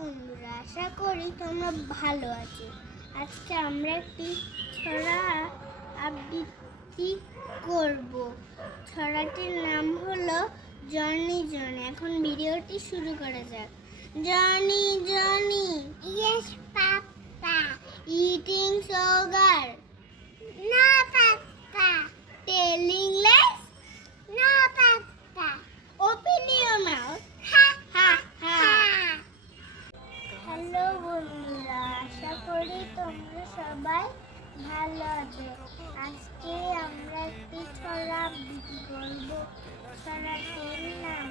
বন্ধুরা আশা করি তোমরা ভালো আছো। আজকে আমরা একটি ছড়া আবৃত্তি করব। ছড়াটির নাম হলো জনি জনি। এখন ভিডিওটি শুরু করা যাক। Johnny Johnny yes papa eating sugar no তোমরা সবাই ভালো আছো। আজকে আমরা একটি ছড়া আবৃত্তি করব। ছড়াটির নাম?